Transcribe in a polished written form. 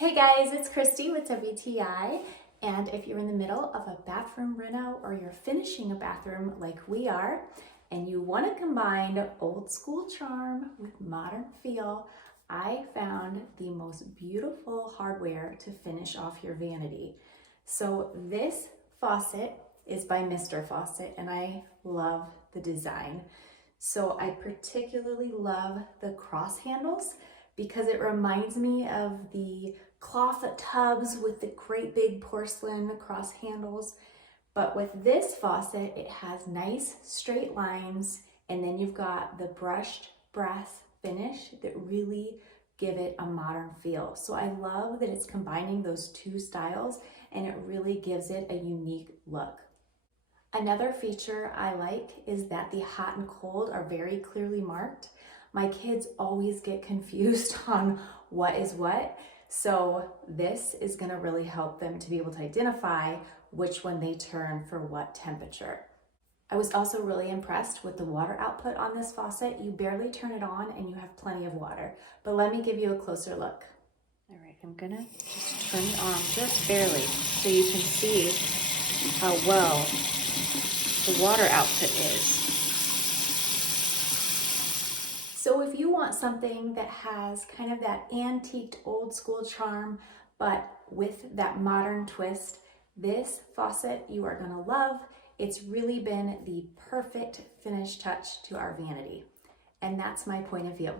Hey guys, it's Christy with WTI, and if you're in the middle of a bathroom reno or you're finishing a bathroom like we are, and you want to combine old school charm with modern feel, I found the most beautiful hardware to finish off your vanity. So this faucet is by Mr. Faucet, and I love the design. So I particularly love the cross handles because it reminds me of the cloth tubs with the great big porcelain cross handles. But with this faucet, it has nice straight lines, and then you've got the brushed brass finish that really give it a modern feel. So I love that it's combining those two styles, and it really gives it a unique look. Another feature I like is that the hot and cold are very clearly marked. My kids always get confused on what is what, so this is going to really help them to be able to identify which one they turn for what temperature. I was also really impressed with the water output on this faucet. You barely turn it on and you have plenty of water, but let me give you a closer look. All right, I'm gonna just turn it on just barely so you can see how well the water output is. So if you want something that has kind of that antiqued old school charm, but with that modern twist, this faucet you are gonna love. It's really been the perfect finish touch to our vanity. And that's my point of view.